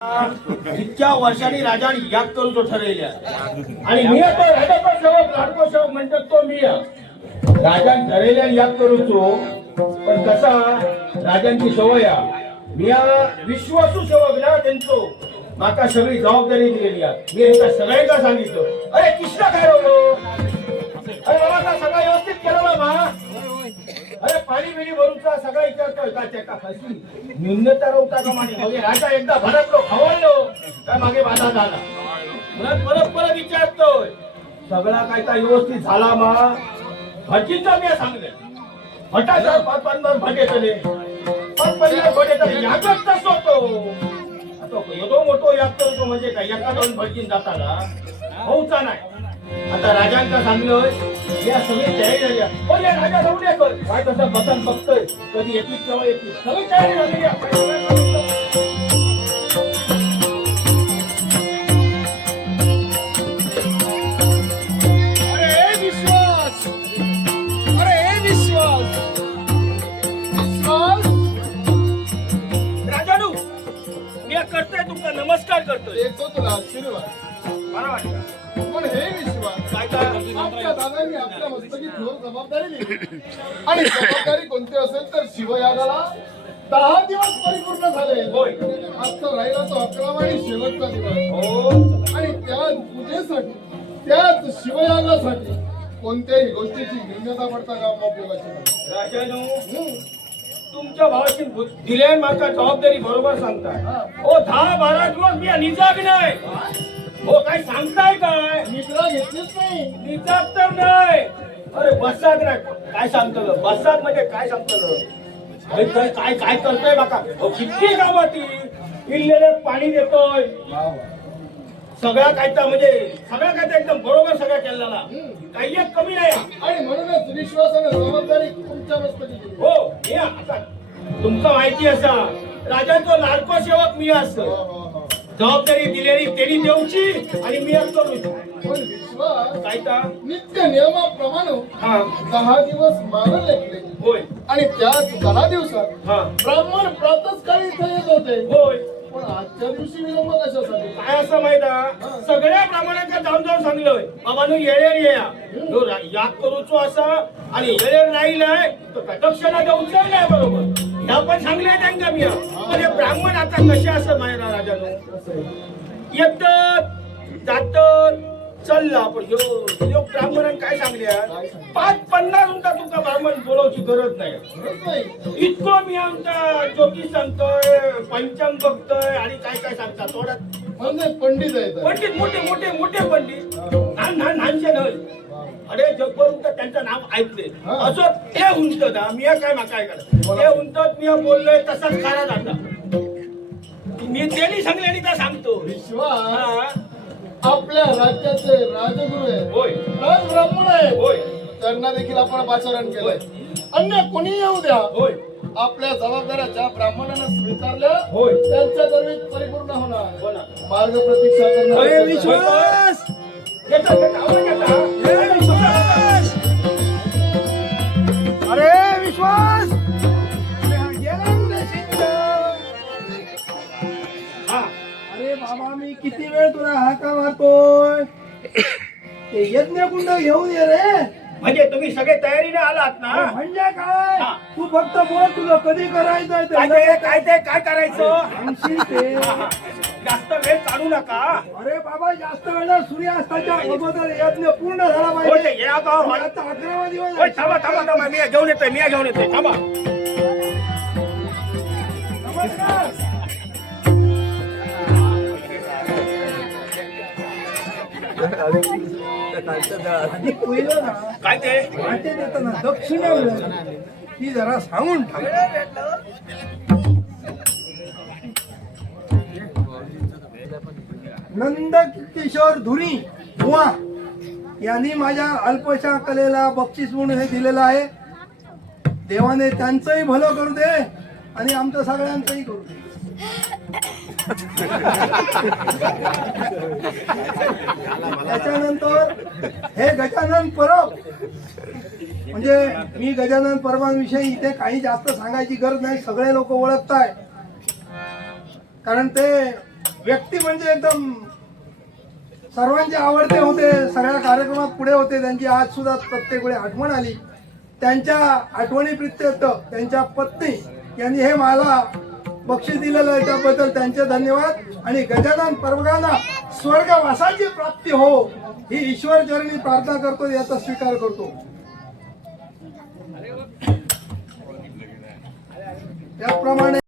इतक्या वर्षांनी राजाने याग करूचो ठरवल्या आणि मी आता राजाचा सेवक लाडको सेवक म्हणतात तो मी राजान ठरवल्या याग करूचो. पण कसा राजांची सवय मी विश्वासू सेवक ना त्यांचो माका सगळी जबाबदारी दिलेली मी यांना सगळ्यांना सांगितलं अरे कृष्ण काय राहिलो अरे बाबा का सगळं व्यवस्थित केलं ना मा अरे पाणी बिणी भरूचा सगळा विचारतोय का त्याका फसली न्यूनता रवता का माने म्हणजे राजा एकदा भरतलो खवळलो काय मागे बाधा झाला परत परत परत विचारतोय सगळा काय काय व्यवस्थित झाला मा भटजींचा मी सांगले भटाचा 5-5 भट येतले 5-5 भट येतले यागच तसं होतो आता एवढो मोठो याग करतो म्हणजे काय एका 2 भटजीन जाताना होऊचा नाही. आता राजांका सांगलं या सगळी तयारी झाली पण या राजा जाऊ दे कर काय तसं बसन बघतोय कधी येतील केव्हा येतील सगळी तयारी झाली अरे विश्वास राजानू मी करतोय तुमचा नमस्कार करतोय येतो तुला आशीर्वाद. मला वाटतं पण हे विश्वास काय काय आपल्या दादांनी आपल्या मस्तकी थोर जबाबदारी दिली आणि जबाबदारी कोणती असेल तर शिवयागाला 10 दिवस परिपूर्ण झाले. होय. आजचा राहिला तो 11वा आणि शेवटचा दिवस हो आणि त्याच पूजेसाठी त्याच शिवयागासाठी कोणत्याही गोष्टीची न्यूनता पडता कामा उपयोगाची नाही. राजानू तुमच्या भावाची दिले माका जबाबदारी बरोबर सांगताय हो 10-12 दिवस मी निजाग नाही हो काय सांगताय काय निद्रा घेतलीच नाही. निजाग तर नाही अरे बसात नाही काय सांगतो बसात म्हणजे काय सांगतो काय काय काय करतोय बाका हो किती कामाती पिल्लेले पाणी देतोय सगळा काय तर म्हणजे सगळा काय तर एकदम बरोबर सगळं केलेला काही एक कमी नाही आणि म्हणूनच विश्वासाने जबाबदारी तुमच्या मस्तकी दिली. हो हे आता तुमका माहिती असा राजांचा लाडको सेवक मी असतो जबाबदारी दिलेली त्यांनी देऊची आणि मी असतो पण विश्वास काय का नित्य नियमाप्रमाणे हा 10 दिवस मागे लेखले होय आणि त्याच 10 दिवसात हा ब्राह्मण प्रातःकाळी इथे येत होते. होय पण आजच्या दिवशी विलंब कशासाठी? काय असं माहित आहे सगळ्या ब्राह्मणांका जाऊन जाऊन सांगलोय बाबांनो येळेर येया जो याग करूचो असा आणि येळेर राहिलाय तो दक्षिणा देऊच नाही बरोबर ह्या पण सांगले त्यांना मी पण हे ब्राह्मण आता कसे असं माहिती राजानो येतात जातात चलला पण ह्यो ब्राह्मणांनी काय सांगल्या 5-50 मिनिटं तुमचा ब्राह्मण बोलायची गरज नाही खरंच नाही. इतकं मी आमचा ज्योतिष सांगतोय पंचांग बघतोय आणि काय काय सांगता थोड्यात म्हणजे पंडित आहेत. पंडित मोठे मोठे मोठे पंडित लहानशे नव्हे अरे जगभर त्यांचं नाव ऐकले असं ते उंचत मी काय मा काय करा ते उंचत मी बोललोय तसाच खरा जाता मी त्यांनी सांगले आणि त्या सांगतो विश्वास आपल्या राज्याचे राजगुरु आहे. होय राज ब्राह्मण आहे. होय त्यांना देखील आपण पाचारण केलंय. अन्य कोणी येऊ द्या होय आपल्या जबाबदाऱ्या ज्या ब्राह्मणांना स्वीकारल्या होय त्यांच्या गर्वीत परिपूर्ण होणार. हो ना मार्ग प्रतीक्षा अरे करणार. विश्वास येतो आवाज अरे विश्वास हा अरे बाबा मी किती वेळ तुला हाका मारतोय ते यज्ञ कुंड घेऊन ये रे. म्हणजे तुम्ही सगळे तयारीने आलात ना म्हणजे काय हा. तू फक्त बोल तुला कधी करायचंय काय करायचं सांगशील ते. जास्त वेळ काढू नका अरे बाबा जास्त वेळ सूर्यास्ताच्या अगोदर यज्ञ पूर्ण झाला होय, पाहिजे. ते या गाव होय. आता 11वा दिवस होय, आहे. थांबा मी घेऊन येतोय थांबा नमस्कार. आणि पहिलं ना काय ते वाटे देताना दक्षिणा मिळाली ती जरा सांगून टाक. नंद किशोर धुरी बुवा यांनी माझ्या अल्पशा कलेला बक्षीस म्हणून हे दिलेलं आहे. देवाने त्यांचंही भलं करू दे आणि आमचं सगळ्यांचंही करू दे. त्याच्यानंतर हे गजानन परब म्हणजे मी गजानन परबांविषयी इथे काही जास्त सांगायची गरज नाही, सगळे लोक ओळखताय. कारण ते व्यक्ती म्हणजे एकदम सर्वांचे आवडते होते, सगळ्या कार्यक्रमात पुढे होते. त्यांची आज सुद्धा प्रत्येक वेळी आठवण आली. त्यांच्या आठवणी प्रित्यर्थ त्यांच्या पत्नी यांनी हे मला बक्षीस दिलेलं आहे, त्याबद्दल त्यांचे धन्यवाद. आणि गजानन पर्वकांना स्वर्गवासाची प्राप्ती हो ही ईश्वर चरणी प्रार्थना करतो, याचा स्वीकार करतो. त्याप्रमाणे